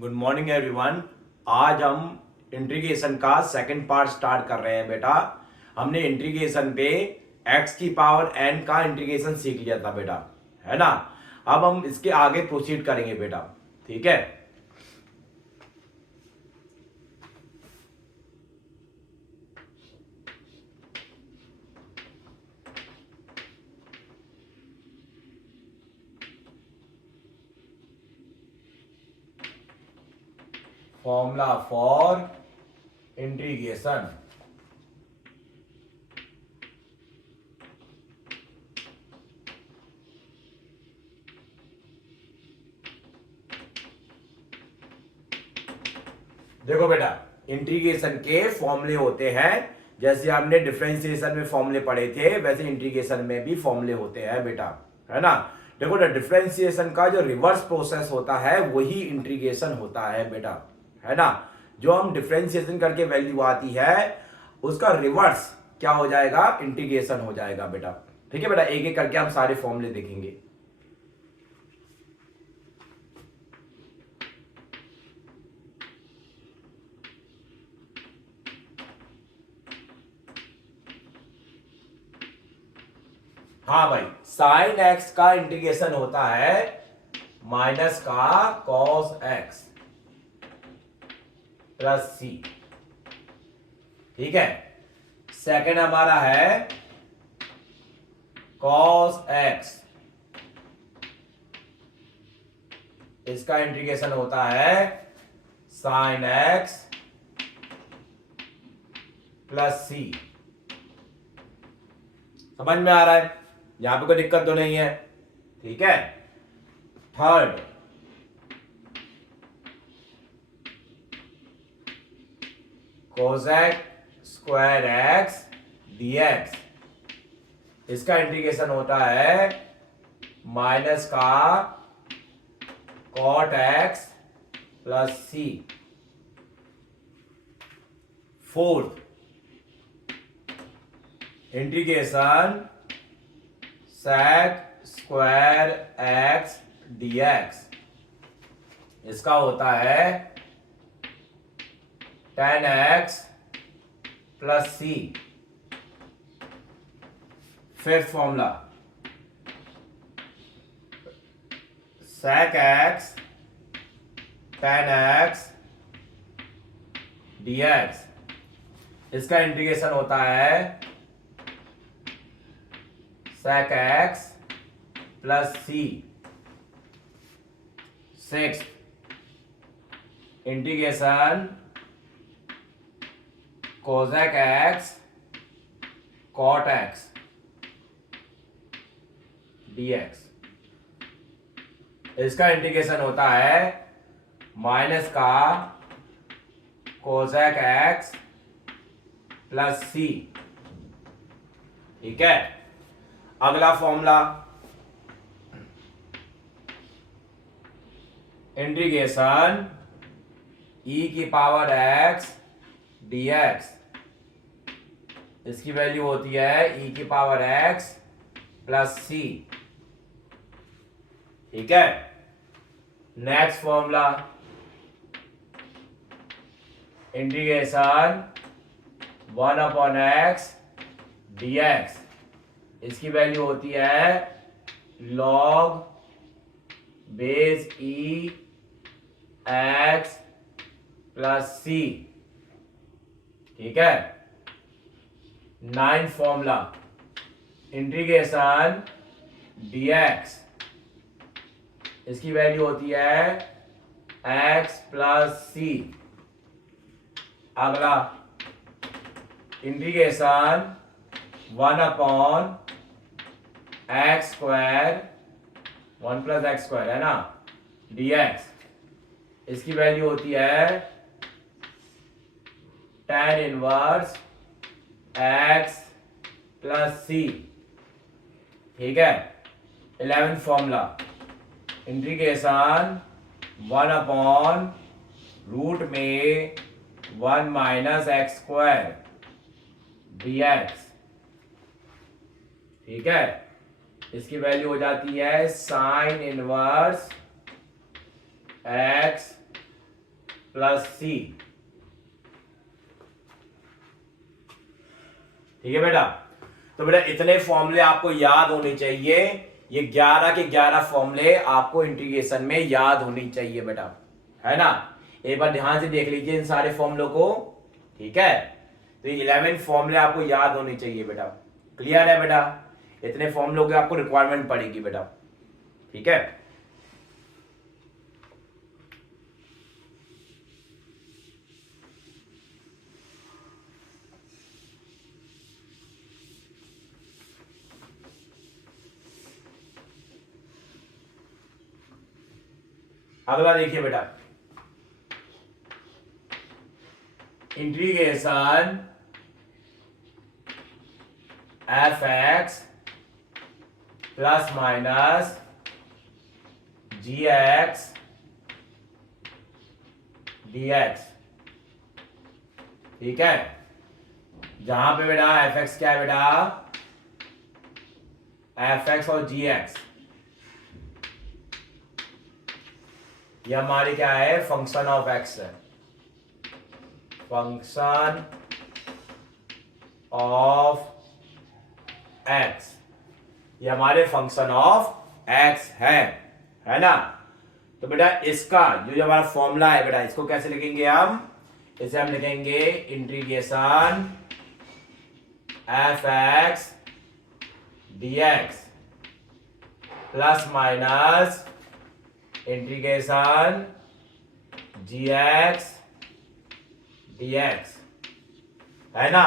Good morning everyone. आज हम integration का सेकंड पार्ट स्टार्ट कर रहे हैं बेटा। हमने इंटीग्रेशन पे x की पावर n का इंटीग्रेशन सीख लिया था बेटा, है ना। अब हम इसके आगे प्रोसीड करेंगे बेटा, ठीक है। Formula for integration. देखो बेटा, इंटीग्रेशन के फॉर्मूले होते हैं, जैसे आपने डिफरेंशिएशन में फॉर्मूले पढ़े थे वैसे इंटीग्रेशन में भी फॉर्मूले होते हैं बेटा, है ना। देखो ना, डिफरेंशिएशन का जो रिवर्स प्रोसेस होता है वही इंटीग्रेशन होता है बेटा, है ना। जो हम डिफरेंशिएशन करके वैल्यू आती है उसका रिवर्स क्या हो जाएगा, इंटीग्रेशन हो जाएगा बेटा। ठीक है बेटा, एक एक करके हम सारे फॉर्मूले देखेंगे। हाँ भाई, साइन एक्स का इंटीग्रेशन होता है माइनस का कॉस एक्स प्लस सी। ठीक है। सेकंड हमारा है कॉस एक्स, इसका इंटीग्रेशन होता है साइन एक्स प्लस सी। समझ में आ रहा है, यहां पे कोई दिक्कत तो नहीं है। ठीक है। Third cosec square x dx, इसका इंटीग्रेशन होता है माइनस का cot x plus C. Fourth integration sec square x dx, इसका होता है tan x plus C. Fifth formula sec x tan x dx, इसका इंटीग्रेशन होता है sec x plus C. Six integration cosec x cot x dx, इसका integration होता है minus का कोसेक एक्स प्लस सी। ठीक है। अगला फॉर्मूला इंटीग्रेशन ई की पावर एक्स डीएक्स, इसकी वैल्यू होती है ई की पावर एक्स प्लस सी। ठीक है। Next formula integration one upon x dx, इसकी वैल्यू होती है log base e x plus C. ठीक है। नाइन फॉर्मूला इंटीग्रेशन डीएक्स, इसकी वैल्यू होती है एक्स प्लस सी। अगला integration one upon x square, one plus x square है ना, डीएक्स, इसकी वैल्यू होती है tan inverse x plus C. ठीक है। 11th formula integration one upon root में one minus x square dx. ठीक है। इसकी वैल्यू हो जाती है sine inverse x plus C. ठीक है बेटा, तो बेटा इतने फॉर्मूले आपको याद होने चाहिए। ये 11 के 11 फॉर्मूले आपको इंटीग्रेशन में याद होनी चाहिए बेटा, है ना। एक बार ध्यान से देख लीजिए इन सारे फॉर्मूलों को। ठीक है, तो ये 11 फॉर्मूले आपको याद होने चाहिए बेटा। क्लियर है बेटा, इतने फॉर्मूलों की आपको रिक्वायरमेंट पड़ेगी बेटा। ठीक है, अगला देखिए बेटा, integration f x plus minus g x d x. ठीक है, जहां पे बेटा एफ एक्स क्या है बेटा, एफ एक्स और जी एक्स ये हमारी क्या है, फंक्शन ऑफ एक्स है। फंक्शन ऑफ एक्स, ये हमारे फंक्शन ऑफ एक्स है ना। तो बेटा इसका जो हमारा फॉर्मूला है बेटा, इसको कैसे लिखेंगे हम, इसे हम लिखेंगे integration f x d x plus minus integration g x d x, है ना।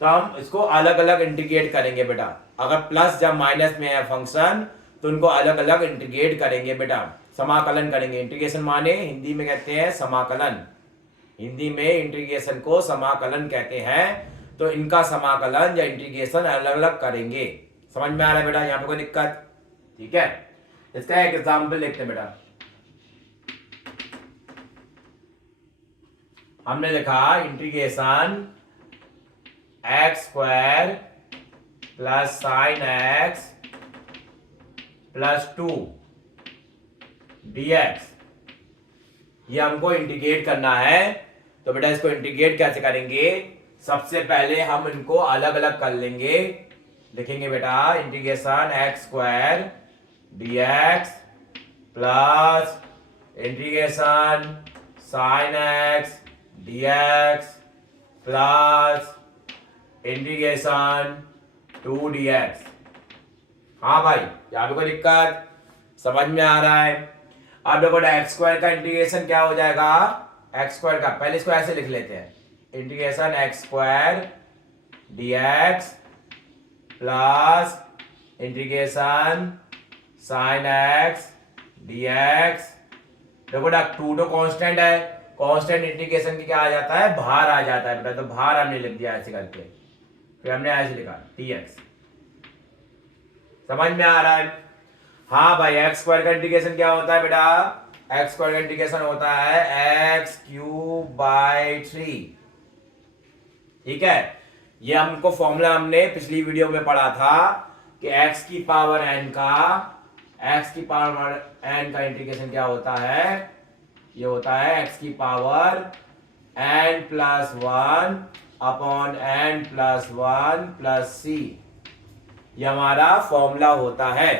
तो हम इसको अलग अलग इंटीग्रेट करेंगे बेटा। अगर प्लस या माइनस में है फंक्शन तो उनको अलग अलग इंटीग्रेट करेंगे बेटा, समाकलन करेंगे। इंटीग्रेशन माने हिंदी में कहते हैं समाकलन, हिंदी में इंटीग्रेशन को समाकलन कहते हैं। तो इनका समाकलन या इंटीग्रेशन अलग अलग करेंगे। समझ में आ रहा है बेटा, यहाँ पे कोई दिक्कत? ठीक है, इसका एक एग्जाम्पल देखते हैं बेटा। हमने लिखा integration x square plus sine x plus 2 dx, ये हमको इंटीग्रेट करना है। तो बेटा इसको इंटीग्रेट कैसे करेंगे, सबसे पहले हम इनको अलग अलग कर लेंगे। लिखेंगे बेटा integration x square dx plus integration sine x dx plus integration 2 dx। हाँ भाई, यहाँ पे कोई दिक्कत, समझ में आ रहा है? अब देखो एक्स स्क्वायर का इंटीग्रेशन क्या हो जाएगा, एक्स स्क्वायर का, पहले इसको ऐसे लिख लेते हैं, integration x square dx plus integration sine x dx। देखो ना 2 तो कांस्टेंट है, कांस्टेंट इंटीग्रेशन की क्या आ जाता है, भार आ जाता है बेटा। तो भार हमने लिख दिया ऐसे करके, फिर हमने ऐसे लिखा dx। समझ में आ रहा है? हाँ भाई, एक्स स्क्वायर का इंटीग्रेशन क्या होता है बेटा, एक्स स्क्वायर का इंटीग्रेशन होता है एक्स क्यूब बाई 3। ठीक है, ये हमको फॉर्मूला हमने पिछली वीडियो में पढ़ा था कि एक्स की पावर n का इंटीग्रेशन क्या होता है, ये होता है एक्स की power n plus 1 upon n plus 1 plus c, ये हमारा फॉर्मूला होता है।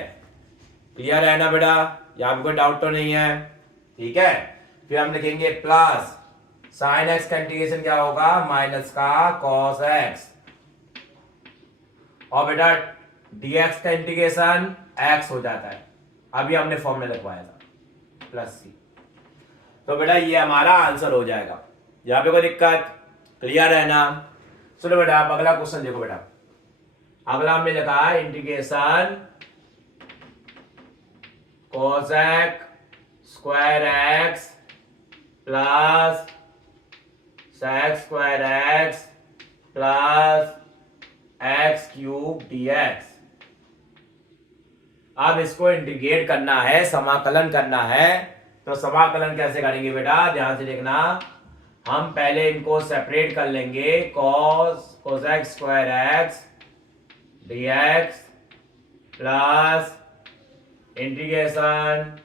क्लियर है ना बेटा, यहां पे कोई डाउट तो नहीं है? ठीक है, फिर हम लिखेंगे प्लस साइन एक्स का इंटीग्रेशन क्या होगा, माइनस का कॉस एक्स, और बेटा dx का इंटीग्रेशन x हो जाता है। अभी हमने फॉर्मूला लिखवाया था प्लस सी। तो बेटा ये हमारा आंसर हो जाएगा, यहाँ पे कोई दिक्कत? क्लियर है ना? चलो बेटा आप अगला क्वेश्चन देखो बेटा। अगला हमने लिखा है integration cosec square x plus sec square x plus x cube dx। अब इसको इंटीग्रेट करना है, समाकलन करना है। तो समाकलन कैसे करेंगे बेटा, ध्यान से देखना। हम पहले इनको सेपरेट कर लेंगे, cosec square x dx plus integration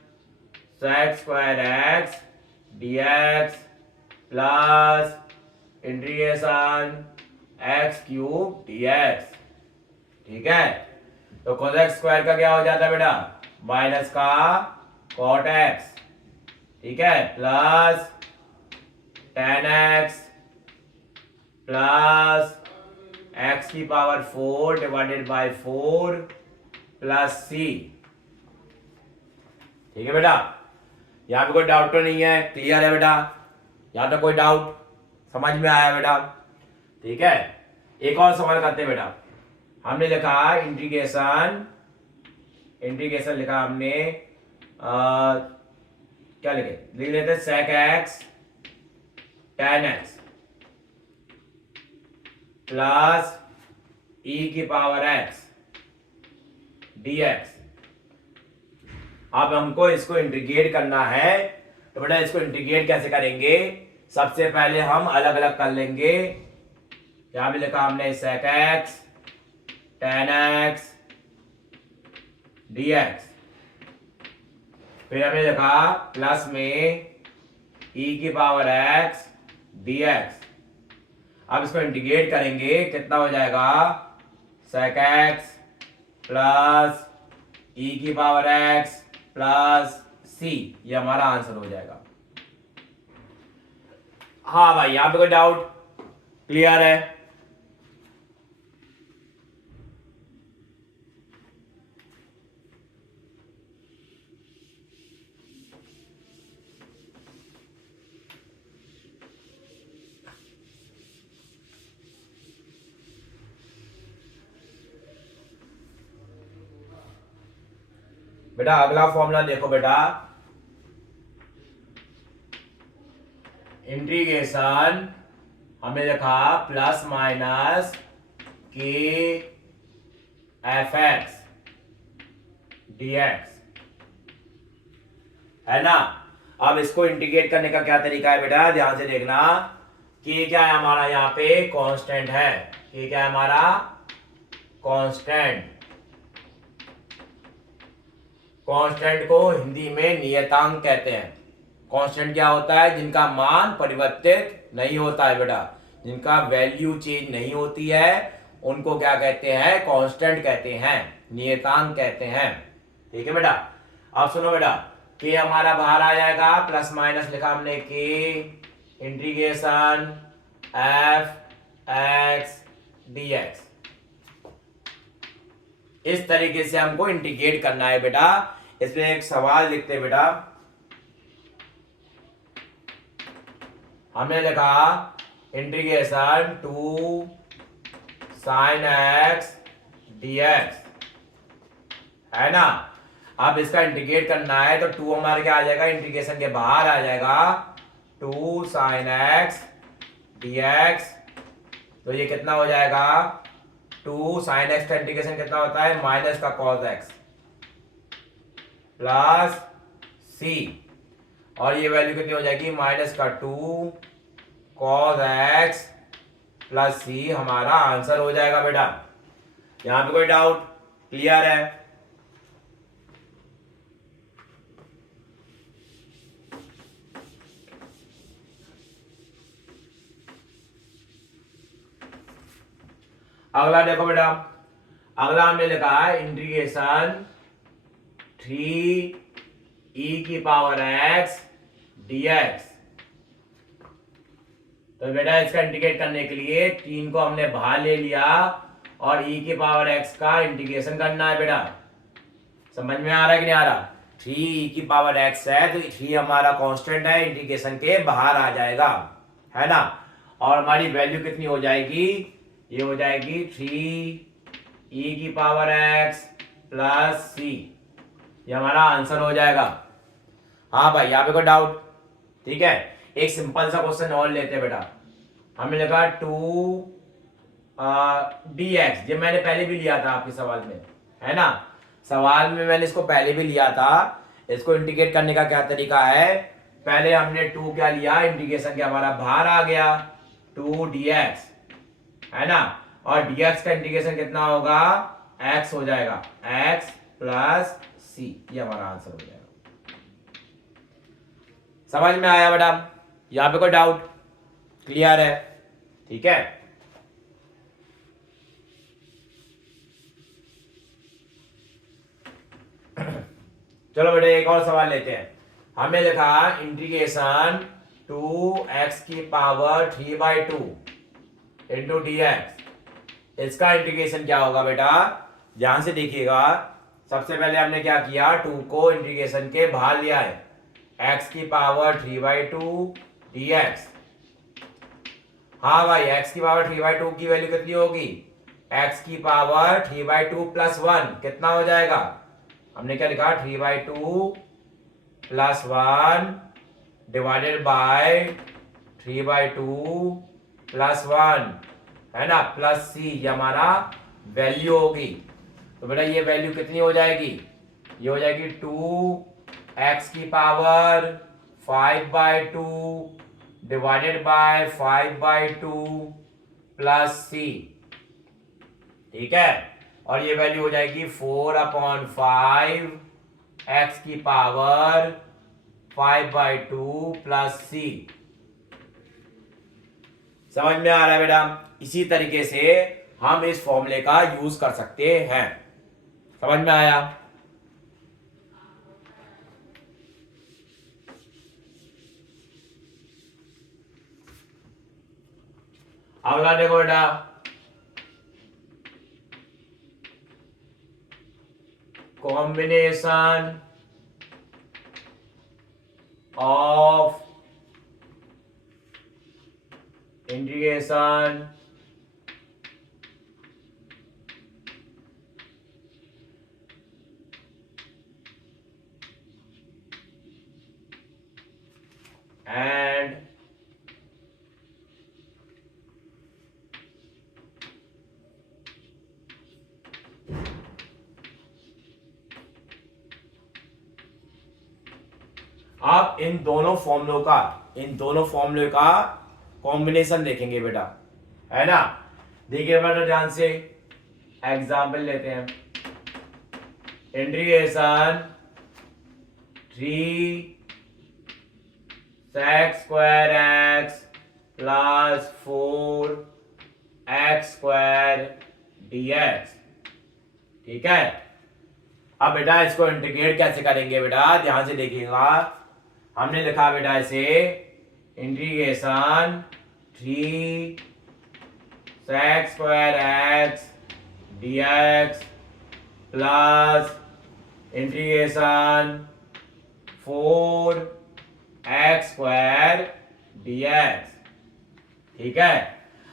sec square x dx plus integration x cube dx। ठीक है, तो cos स्क्वायर का क्या हो जाता है बेटा, माइनस का cot x। ठीक है, plus tan x plus x की power 4 divided by 4 plus c। ठीक है बेटा, यहाँ पे कोई डाउट तो नहीं है, क्लियर है बेटा, यहाँ तो कोई डाउट समझ में आया बेटा। ठीक है, एक और सवाल करते हैं बेटा। हमने लिखा इंटीग्रेशन, इंटीग्रेशन लिखा हमने क्या लिख लेते sec x tan x plus e की पावर x dx। अब हमको इसको इंटीग्रेट करना है, तो बेटा इसको इंटीग्रेट कैसे करेंगे, सबसे पहले हम अलग अलग कर लेंगे। यहां भी लिखा हमने sec x tan x dx, फिर हमने लिखा प्लस में e की पावर x dx। अब इसको इंटीग्रेट करेंगे, कितना हो जाएगा, sec x प्लस e की पावर x प्लस c, ये हमारा आंसर हो जाएगा। हाँ भाई, यहां पे कोई डाउट, क्लियर है। बेटा अगला फॉर्मूला देखो बेटा, इंटीग्रेशन हमने लिखा प्लस माइनस के एफ एक्स dx, है ना। अब इसको इंटीग्रेट करने का क्या तरीका है बेटा, ध्यान से देखना कि क्या है हमारा, यहाँ पे कांस्टेंट है, कि क्या है हमारा कांस्टेंट। कांस्टेंट को हिंदी में नियतांक कहते हैं। कांस्टेंट क्या होता है, जिनका मान परिवर्तित नहीं होता है बेटा, जिनका वैल्यू चेंज नहीं होती है, उनको क्या कहते हैं, कांस्टेंट कहते हैं, नियतांक कहते हैं। ठीक है बेटा, अब सुनो बेटा, के हमारा बाहर आ जाएगा, प्लस माइनस लिखा हमने के इंटीग्रेशन एफ एक्स dx। इस तरीके से हमको इंटीग्रेट करना है बेटा। इसमें एक सवाल लिखते हैं बेटा, हमने लिखा इंटीग्रेशन 2 sin x dx, है ना। अब इसका इंटीग्रेट करना है, तो 2 हमारे क्या आ जाएगा, इंटीग्रेशन के बाहर आ जाएगा, 2 sin x dx। तो ये कितना हो जाएगा, 2 sin x का इंटीग्रेशन कितना होता है, माइनस का cos x प्लस c, और ये वैल्यू कितनी हो जाएगी, माइनस का 2 cos x प्लस c, हमारा आंसर हो जाएगा बेटा। यहां पे कोई डाउट, क्लियर है। अगला देखो बेटा, अगला हमने लिखा है इंटीग्रेशन 3 e की पावर x dx। तो बेटा इसका इंटीग्रेट करने के लिए 3 को हमने बाहर ले लिया और e की पावर x का इंटीग्रेशन करना है बेटा। समझ में आ रहा है कि नहीं आ रहा, 3 e की पावर x है, तो 3 हमारा कांस्टेंट है, इंटीग्रेशन के बाहर आ जाएगा, है ना। और हमारी वैल्यू कितनी हो जाएगी, ये हो जाएगी 3 e की पावर x प्लस c, ये हमारा आंसर हो जाएगा। हाँ भाई, यहाँ पे कोई डाउट, ठीक है। एक सिंपल सा क्वेश्चन और लेते हैं बेटा, हमने लिखा 2 dx, ये मैंने पहले भी लिया था आपके सवाल में, है ना। सवाल में मैंने इसको पहले भी लिया था। इसको इंटीग्रेट करने का क्या तरीका है, पहले हमने 2 क्या लिया, इंटीग्रेशन के हमारा बाहर आ गया 2 dx, है ना, और dx का इंटीग्रेशन कितना होगा, x हो जाएगा, x प्लस c, ये हमारा आंसर हो जाएगा। समझ में आया बेटा, यहां पे कोई डाउट, क्लियर है? ठीक है, चलो बेटे एक और सवाल लेते हैं। हमें लिखा इंटीग्रेशन 2x की पावर 3/2 इंटू डी एक्स। इसका इंटीग्रेशन क्या होगा बेटा? ध्यान से देखिएगा। सबसे पहले हमने क्या किया, 2 को इंटीग्रेशन के बाहर लिया है, x की पावर 3/2 dx। हाँ भाई, x की पावर 3/2 की वैल्यू कितनी होगी? x की पावर 3/2 प्लस 1 कितना हो जाएगा? हमने क्या लिखा, 3/2 प्लस 1 डिवाइडेड बाय 3/2 प्लस 1, है ना, प्लस सी, ये हमारा वैल्यू होगी। तो बेटा ये वैल्यू कितनी हो जाएगी? ये हो जाएगी 2x की power 5/2 divided by 5/2 plus C. ठीक है, और ये वैल्यू हो जाएगी 4/5 x की पावर 5/2 प्लस सी। समझ में आ रहा है बेटा? इसी तरीके से हम इस फॉर्मूले का यूज कर सकते हैं। समझ में आया? अगला देखो बेटा, कॉम्बिनेशन ऑफ इंटीग्रेशन and आप इन दोनों फॉर्मूलों का कॉम्बिनेशन देखेंगे बेटा, है ना। देखिए बेटा ध्यान से, एग्जाम्पल लेते हैं। Integration 3x² plus 4x² dx। ठीक है, अब बेटा इसको इंटीग्रेट कैसे करेंगे बेटा? ध्यान से देखिएगा। हमने लिखा बेटा इसे integration 3x² dx plus integration 4x² dx। ठीक है,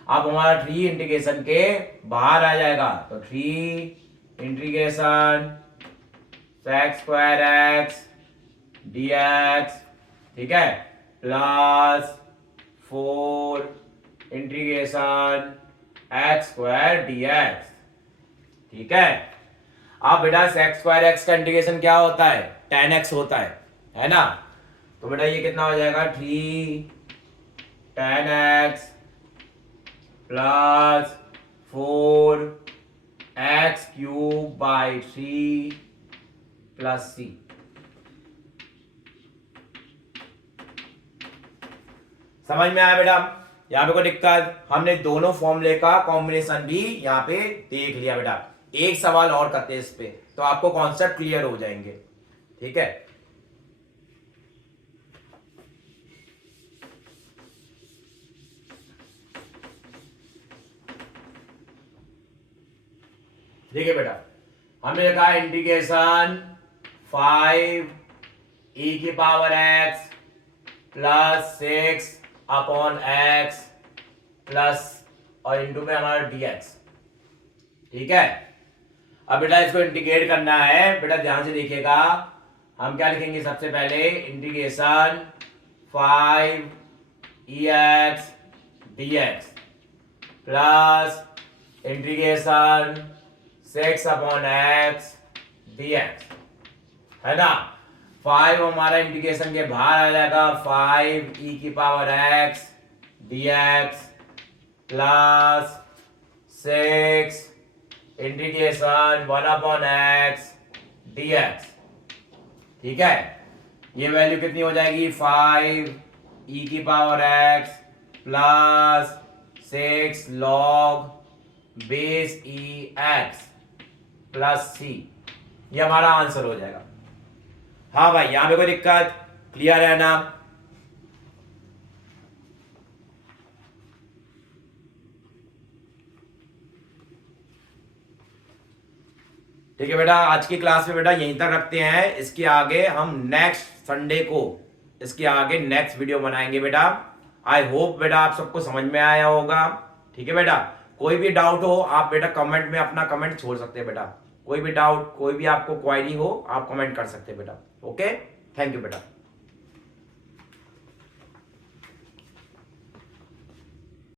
अब हमारा 3 इंटीग्रेशन के बाहर आ जाएगा, तो 3 इंटीग्रेशन x² dx, ठीक है, प्लस 4 इंटीग्रेशन x² dx। ठीक है, अब बेटा x² का इंटीग्रेशन क्या होता है? 10x होता है ना। तो बेटा ये कितना हो जाएगा? 3 10x प्लस 4x³ 3 प्लस सी। समझ में आया बेटा? यहाँ पे कोई दिक्कत? हमने दोनों फॉर्मूले का कॉम्बिनेशन भी यहाँ पे देख लिया बेटा। एक सवाल और करते हैं इस पे, तो आपको कॉन्सेप्ट क्लियर हो जाएंगे। ठीक है, देखिए बेटा, हमने लिखा integration 5e⁻x plus 6/x plus और इंटू में हमारा dx। ठीक है, अब बेटा इसको इंटीग्रेट करना है। बेटा ध्यान से देखिएगा, हम क्या लिखेंगे? सबसे पहले integration 5ex dx plus integration 6/x dx, है ना। 5 हमारा इंटीग्रेशन के बाहर आ जाएगा, 5e⁻x dx plus 6 integration 1/x dx। ठीक है, ये वैल्यू कितनी हो जाएगी? 5e⁻x plus 6 log base e x plus सी, ये हमारा आंसर हो जाएगा। हाँ भाई, यहां पे कोई दिक्कत? क्लियर है ना? ठीक है बेटा, आज की क्लास में बेटा यहीं तक रखते हैं। इसके आगे हम नेक्स्ट संडे को इसके आगे नेक्स्ट वीडियो बनाएंगे बेटा। आई होप बेटा आप सबको समझ में आया होगा। ठीक है बेटा, कोई भी डाउट हो आप बेटा कमेंट में अपना कमेंट छोड़ सकते हैं बेटा। कोई भी डाउट, कोई भी आपको क्वायरी हो आप कमेंट कर सकते हैं बेटा। ओके, थैंक यू बेटा।